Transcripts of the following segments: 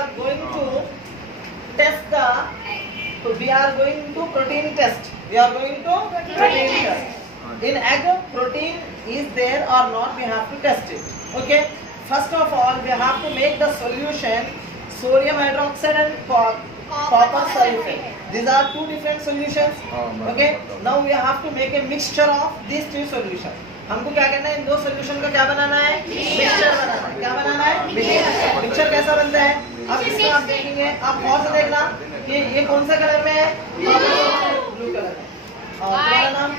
are going to test the. We are going to protein test. We are going to protein test. In egg, protein is there or not? We have to test it. Okay. First of all, we have to make the solution sodium hydroxide and copper sulfate. These are two different solutions. Okay. Now we have to make a mixture of these two solutions. हमको क्या करना है? इन दो solution का क्या बनाना है? Mixture बनाना है. क्या बनाना है? मिक्सचर. मिक्सचर कैसा बनता है? अब इसमें आप देखेंगे, आप गौर से देखना कि ये कौन सा कलर में है? ब्लू कलर में. और तुम्हारा नाम?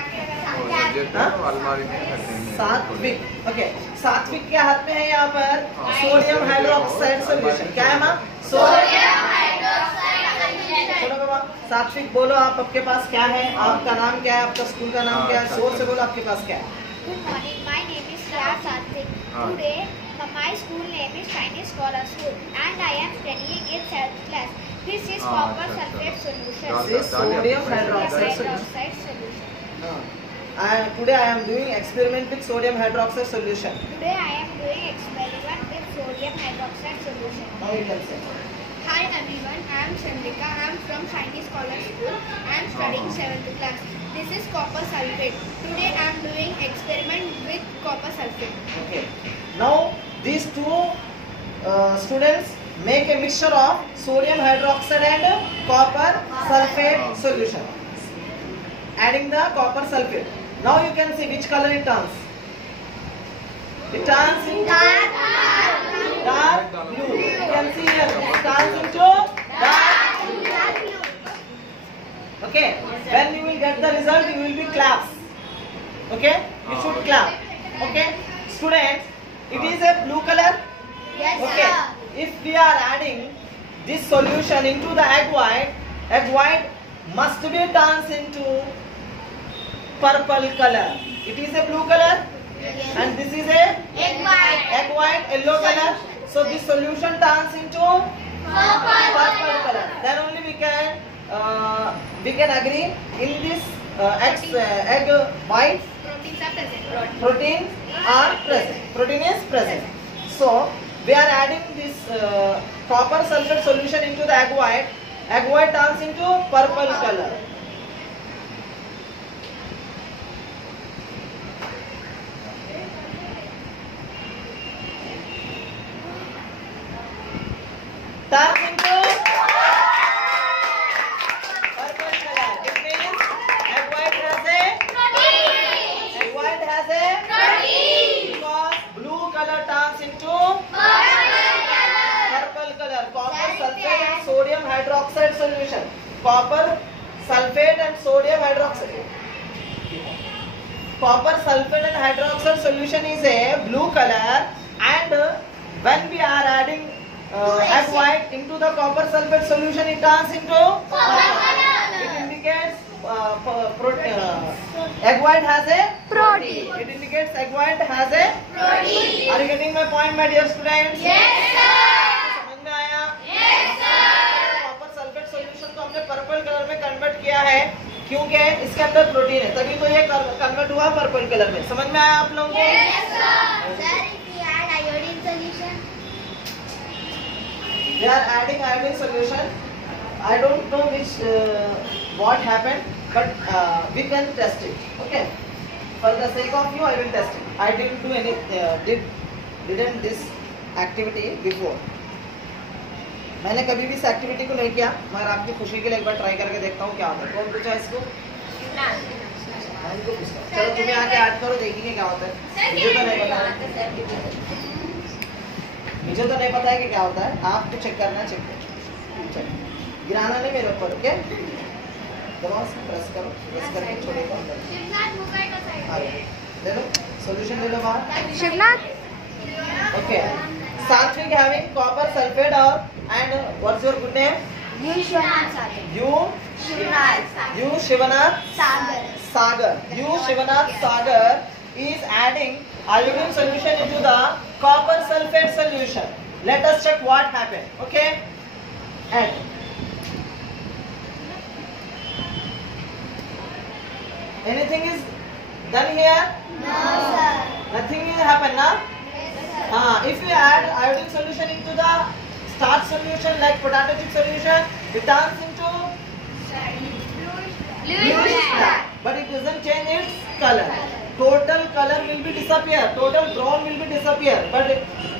सात्विक. ओके. सात्विक के हाथ में है यहाँ पर सोडियम हाइड्रोक्साइड सोल्यूशन. क्या है माँ? Sodium hydroxide solution. बोलो बाबा. सात्विक बोलो, आप आपके पास क्या है? आपका नाम क्या है? आपका स्कूल का नाम क्या है? जोर से बोलो, आपके पास क्या है? Good morning. My name is Shreya Satvik. Today, my school name is Chinese Scholar School, and I am studying in 7th class. This is copper sulfate solution. This is sodium hydroxide solution. Today I am doing experiment with sodium hydroxide solution. Today I am doing experiment with sodium hydroxide solution. Now you can say. Hi everyone, I am Chandrika. I am from Chinese Scholar School. I am studying 7th class. This is copper sulfate. Today I am doing experiment with copper sulfate. Okay. Now these two students make a mixture of sodium hydroxide and copper sulfate solution. Adding the copper sulfate. Now you can see which color it turns. It turns into dark blue. You can see here. It turns into dark blue. Okay. When you will get the result, you will be claps. Okay. You should clap. Okay. Students, it is a blue color. Yes, okay. sir. If we are adding this solution into the egg white must be turned into purple color. It is a blue color. Yes. And this is a egg white yellow color. So this solution turns into purple color. Then only we can agree in this egg white protein are present. Protein is present. So we are adding this copper sulfate solution into the egg white. Egg white turns into purple color. Turns into purple color. It means egg white has a protein. Egg white has a protein. Because blue color turns into purple color. Copper sulfate and sodium hydroxide solution. Copper sulfate and sodium hydroxide. Copper sulfate and hydroxide solution is a blue color, and when we are adding egg white into the copper sulfate solution, it turns into purple. It indicates egg white has a protein. It indicates egg white has a protein. Are you getting my point, my dear students? Yes, sir. समझ में आया? Yes, sir. Copper sulphate solution को हमने purple colour में convert किया है क्योंकि इसके अंदर प्रोटीन है, तभी तो ये कन्वर्ट हुआ पर्पल कलर में. समझ में आया आप लोगों को? Yes, sir. Sir, if we add iodine solution. We are adding iodine solution. I don't know which what happened, but we can test it. Okay. For the sake of you, I will test it. I didn't do any didn't this activity before. मैंने कभी भी इस activity को नहीं किया, मगर आपकी खुशी के लिए एक बार ट्राई करके देखता हूँ क्या होता है. कौन पूछा इसको? इनको पूछता हूँ. चलो तुम्हें आके ऐड करो, देखेंगे क्या होता है. मुझे तो नहीं पता. मुझे तो नहीं पता है कि क्या होता है. आपको चेक करना है, चेक करो. चलो गिराना नहीं मेरे ऊपर. ओके. दबाओ, प्रेस करो, प्रेस करके छोड़ो अंदर. ले लो सॉल्यूशन, ले लो बाहर. Shivnath. Okay. Satvik having copper sulfate and what's your good name? You Shivanath Sagar. You Shivanath Sagar. You Shivanath Sagar is adding iodine solution into the copper sulfate solution. Let us check what happened. Okay. And anything is done here? No, sir. Nothing will happen now. If you add iodine solution into the starch solution like potato chip solution, it turns into bluish black, but it doesn't change its color. Total color will be disappear, total brown will be disappear, but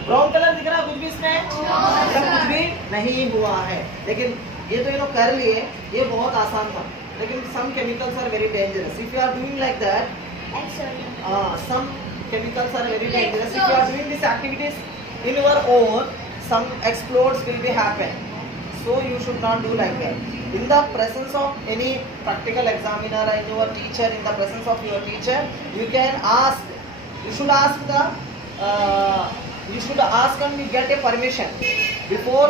brown color दिख रहा कुछ भी इसमें कुछ भी नहीं हुआ है. लेकिन ये तो इन्होंने कर लिए, ये बहुत आसान था. लेकिन some chemicals are very dangerous. If you are doing like that, some chemicals are very dangerous. If you are doing these activities in your own, some explodes will be happen. So you should not do like that. In the presence of any practical examiner and your teacher, in the presence of your teacher, you can ask. You should ask and get a permission. Before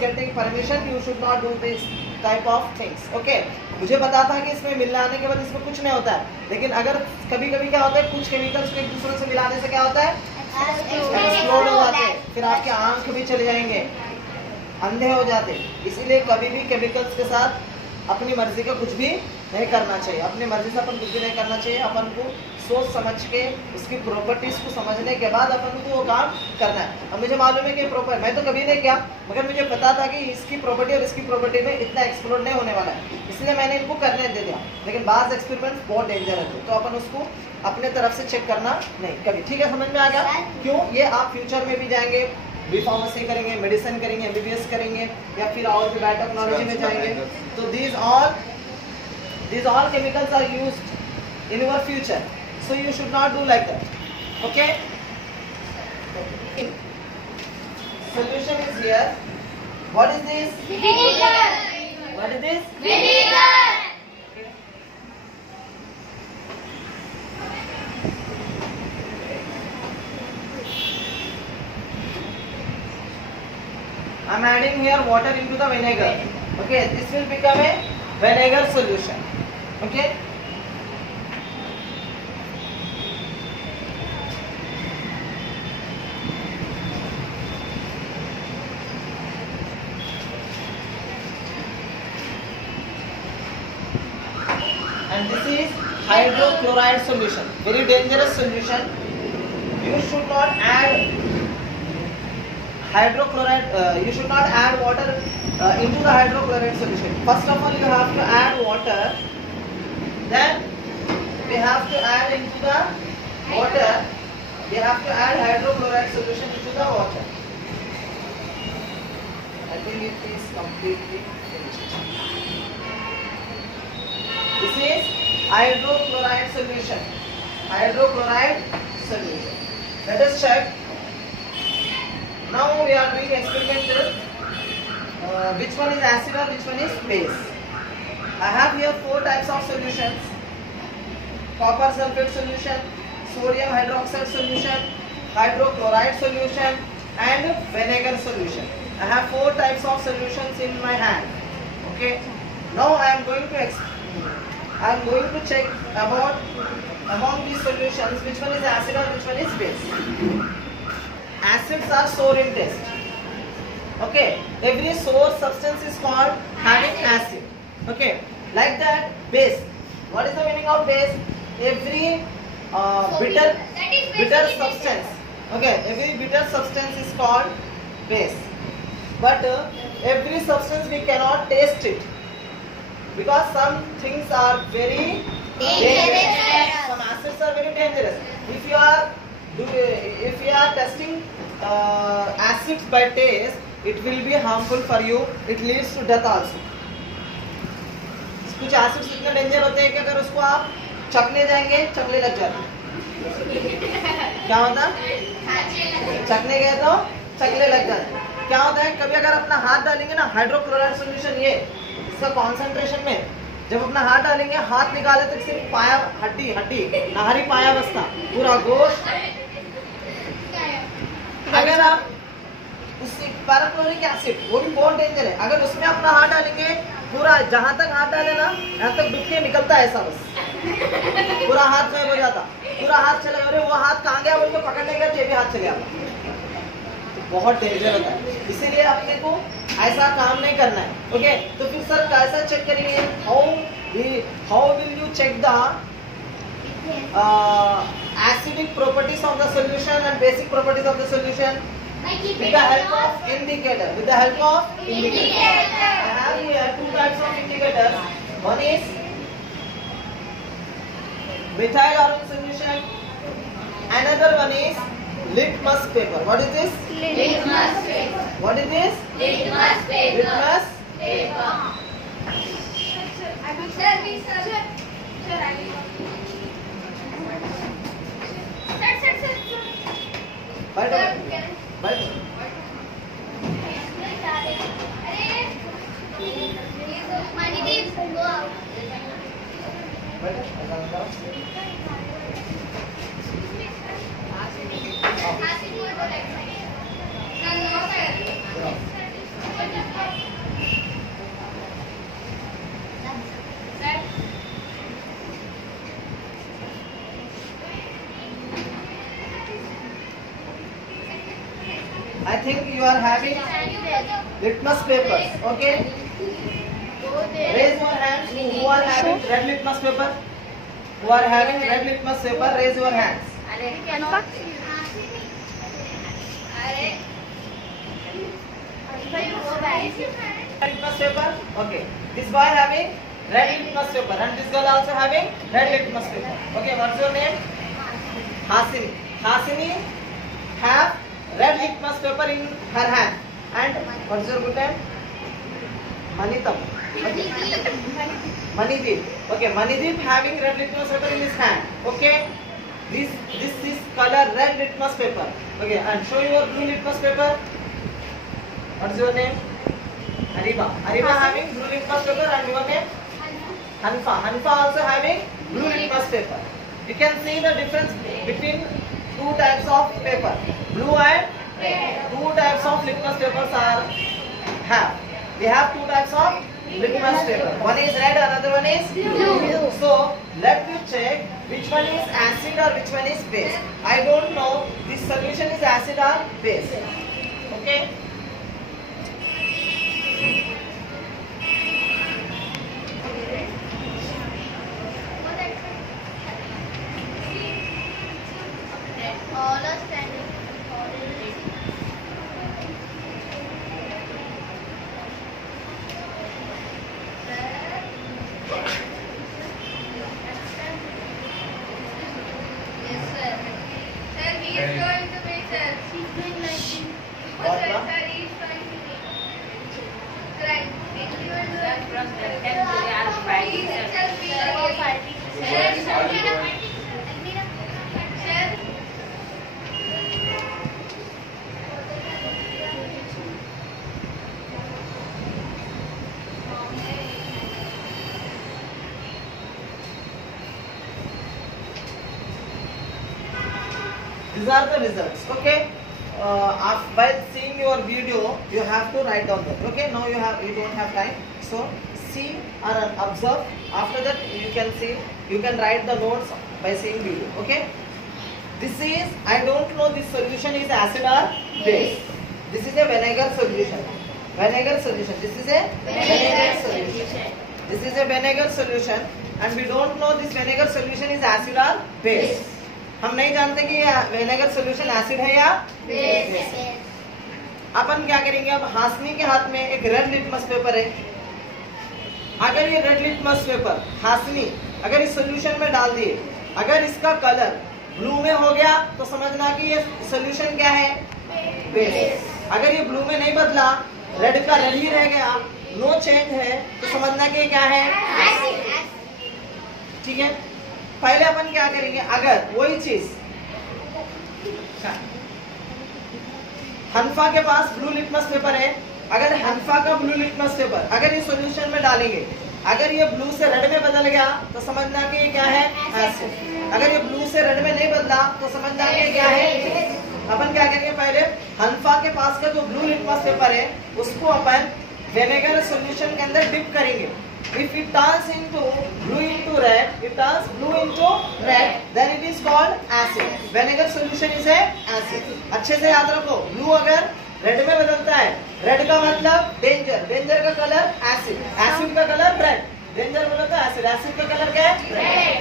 getting permission, you should not do this type of things. Okay? मुझे पता था कि इसमें मिलने आने के बाद इसमें कुछ नहीं होता है, लेकिन अगर कभी कभी क्या होता है, कुछ केमिकल्स को एक दूसरे से मिलाने से क्या होता है, एक्सप्लोड हो जाते हैं, फिर आपके आंख भी चले जाएंगे, अंधे हो जाते. इसीलिए कभी भी केमिकल्स के साथ अपनी मर्जी का कुछ भी नहीं करना चाहिए. अपनी मर्जी से अपन कुछ भी नहीं करना चाहिए. अपन को सोच समझ के उसकी प्रॉपर्टीज को समझने के बाद अपन को वो काम करना है. अब मुझे मालूम है कि प्रॉपर मैं तो कभी नहीं किया, मगर मुझे पता था कि इसकी प्रॉपर्टी और इसकी प्रॉपर्टी में इतना एक्सप्लोड नहीं होने वाला है, इसलिए मैंने इनको करने दे दिया. लेकिन बाज एक्सपेरिमेंट बहुत डेंजर है, तो अपन उसको अपने तरफ से चेक करना नहीं कभी. ठीक है, समझ में आ गया? क्यों? ये आप फ्यूचर में भी जाएंगे, बी फार्मेसी करेंगे, मेडिसिन करेंगे, MBBS करेंगे, या फिर और भी बायोटेक्नोलॉजी में जाएंगे. तो these all chemicals are used in your future, so you should not do like that. Okay? Solution is here. What is this? Vinegar. What is this? Vinegar. I am adding here water into the vinegar. Okay, this will become a vinegar solution. Okay. And this is hydrochloride solution. Very dangerous solution. You should not add hydrochloride. You should not add water into the hydrochloride solution. First of all, you have to add water. Then we have to add into the water. We have to add hydrochloride solution into the water. I think it is completely finished. This is hydrochloride solution. Hydrochloride solution. Let us check. Now we are doing experimental. Which one is acid or which one is base? I have here 4 types of solutions: copper sulfate solution, sodium hydroxide solution, hydrochloride solution, and vinegar solution. I have 4 types of solutions in my hand. Okay. Now I am going to check about among these solutions which one is acid or which one is base. Acids are sour in taste. Okay, every sour substance is called having acid. Okay, like that base. What is the meaning of base? Every bitter substance. Okay, every bitter substance is called base. But every substance we cannot taste it, because some things are very dangerous. Some acids are very dangerous. If you are testing acids by taste, it will be harmful for you. It leads to death also. कुछ acids इतने danger होते हैं कि अगर उसको आप चखने जाएंगे, चकले लग जाते हैं. क्या होता? चखने गए तो चकले लग जाते हैं. क्या होता है, कभी अगर अपना हाथ डालेंगे ना हाइड्रोक्लोराइड सॉल्यूशन, ये इसका कॉन्सेंट्रेशन में जब अपना हाथ डालेंगे, हाथ निकाले तो सिर्फ पाया हड्डी नाहरी पाया बसता, पूरा गोश्त. अगर आप उससे पैराक्लोरिक एसिड, वो भी बहुत डेंजर है, अगर उसमें अपना हाथ डालेंगे, पूरा जहां तक हाथ डाले ना, यहाँ तक डुब के निकलता है ऐसा, बस पूरा हाथ गायब हो जाता, पूरा हाथ चला गया. अरे वो हाथ कहाँ गया, बोल के पकड़ने गया, ये भी हाथ चला गया. बहुत डेंजर होता है, इसीलिए अपने को ऐसा काम नहीं करना है. ओके, तो फिर सर कैसा चेक करेंगे? How will you check the acidic properties of the solution and basic properties of the solution? With the help of indicator. With the help of indicator. I have here two types of indicators. One is methyl orange solution. Another one is litmus paper. What is this? Litmus paper. What is this? Litmus paper. Litmus paper. I think you are having litmus papers. Okay. Raise your hands who are having red litmus paper. Who are having red litmus paper? Raise your hands. Litmus paper. Okay. This boy having red litmus paper and this girl also having red litmus paper. Okay. What's your name? Hasini. Hasini have red litmus paper in her hand. And what's your good name? Manitam. Manideep. Okay, Manideep having red litmus paper in his hand. Okay, this is color red litmus paper. Okay, and show your blue litmus paper. What's your name? Ariba. Ariba having blue litmus paper and your name? Hanfa. Hanfa also having blue litmus paper. You can see the difference between two types of paper, blue and red. Two types of litmus papers have. We have two types of litmus paper. One is red, another one is blue. So let me check which one is acid or which one is base. I don't know this solution is acid or base. Okay. All are standing. Yes, sir. Sir, he is going to make sir. He's doing like What, sir, ma'am? sir, he is trying to make. Right. Sir, from the 10th they are fighting, sir. These are the results. Okay. By seeing your video, you have to write down that. Okay. Now you don't have time. So see or observe. After that, you can see. You can write the notes by seeing video. Okay. This is. I don't know this solution is acid or base. This is a vinegar solution. Vinegar solution. This is a vinegar solution. This is a vinegar solution, and we don't know this vinegar solution is acid or base. हम नहीं जानते कि ये vinegar solution acid है या base है। अपन क्या करेंगे, अब हाशमी के हाथ में एक रेड लिटमस पेपर है। अगर ये रेड लिटमस पेपर हाशमी अगर इस सॉल्यूशन में डाल दिए, अगर इसका कलर ब्लू में हो गया तो समझना कि ये सॉल्यूशन क्या है, बेस। अगर ये ब्लू में नहीं बदला, रेड का रेड ही रह गया, नो चेंज है, तो समझना कि ये क्या है, एसिड। ठीक है। पहले अपन क्या करेंगे, अगर वही चीज हनफा के पास ब्लू लिटमस पेपर है, अगर हनफा का ब्लू लिटमस पेपर अगर ये सॉल्यूशन में डालेंगे, अगर ये ब्लू से रेड में बदल गया तो समझना कि ये क्या है, एसिड। अगर ये ब्लू से रेड में नहीं बदला तो समझना कि ये क्या है। अपन क्या करेंगे, पहले हनफा के पास का जो ब्लू लिटमस पेपर है उसको अपन विनेगर सॉल्यूशन के अंदर डिप करेंगे। If it turns into blue into red, it turns blue into red, then it is called acid. Vinegar solution is a acid. अच्छे से याद रखो, blue अगर रेड में बदलता है, रेड का मतलब डेंजर, डेंजर का कलर एसिड, एसिड का कलर रेड, डेंजर बोलो तो एसिड। एसिड का कलर क्या है?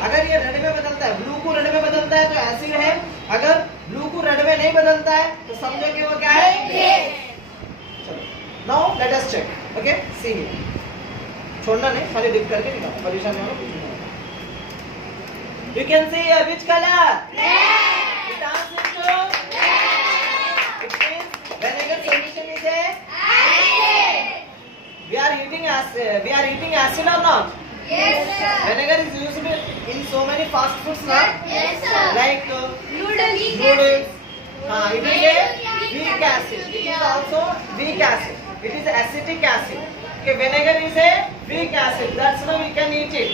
अगर ये रेड में बदलता है, ब्लू को रेड में बदलता है तो एसिड है। अगर ब्लू को रेड में नहीं बदलता है तो समझो कि वो क्या है? चलो now let us check. Okay see here, छोड़ना नहीं, खाली डिप करके निकालो, परेशान नहीं होना। You can see which color? Red. It answers to red. It means vinegar solution is a acid. We are eating acid or not? Yes, sir. Vinegar is used in so many fast foods, na? Yes, sir. Like noodles. It is a weak acid. It is also weak acid. It is acetic acid. Okay, vinegar is a weak acid. That's why we can eat it.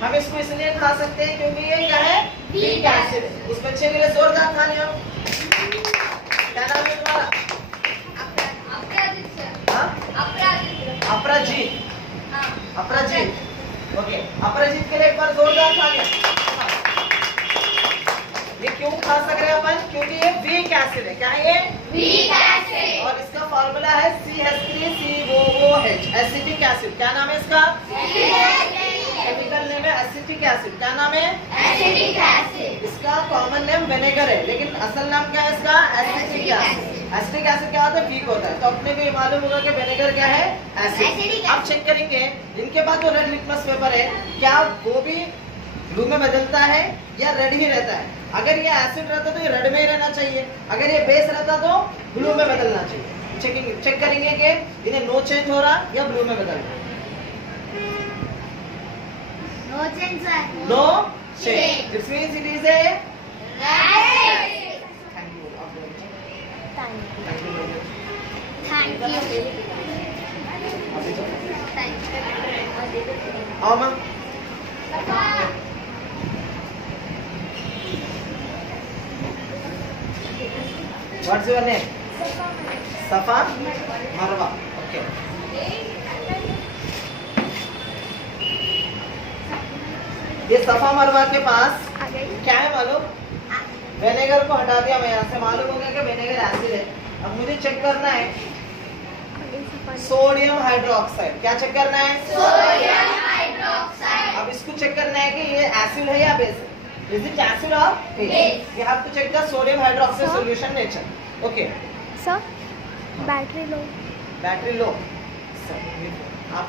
हम इसको इसलिए खा सकते हैं क्योंकि ये क्या है? Weak acid. उस बच्चे के लिए जोरदार ताली हो। क्या नाम है तुम्हारा? अपराजित सर। हाँ? अपराजित। अपराजित। हाँ। अपराजित। ओके, अपराजित के लिए एक बार जोरदार ताली। ये क्यों खा सक रहे हैं अपन? क्योंकि ये वीक एसिड है। क्या है ये? Weak acid. और इसका फॉर्मूला है CH3COOH, एसिटिक एसिड। क्या नाम है इसका? केमिकल नेम है एसिटिक एसिड। क्या नाम है? Acetic acid. इसका कॉमन नेम विनेगर है, लेकिन असल नाम क्या है इसका? Acetic acid. एसिटिक एसिड क्या होता है? वीक होता है। तो अपने को ये मालूम होगा कि विनेगर क्या है? एसिड। अब चेक करेंगे इनके बाद जो रेड लिटमस पेपर है, क्या वो भी ब्लू में बदलता है या रेड ही रहता है? अगर ये एसिड रहता तो ये रेड में ही रहना चाहिए, अगर ये बेस रहता तो ब्लू में बदलना चाहिए। चेक करेंगे कि इन्हें नो चेंज हो रहा या ब्लू में बदल रहा। No change, sir. No change. This means it is a Acid. thank you. Thank you. आओ ma'am. What's your name? Safa Marwa. Okay. ये सफा मरवा के पास क्या है मालूम? विनेगर को हटा दिया मैं यहाँ से, मालूम हो गया कि विनेगर एसिड है। अब मुझे चेक करना है सोडियम हाइड्रोक्साइड। क्या चेक करना है? Sodium hydroxide. अब इसको चेक करना है कि ये एसिड है या बेस है। Is it acid or base? We have to check the sodium hydroxide solution nature. Okay. Sir, battery low. Battery low. Sir, आप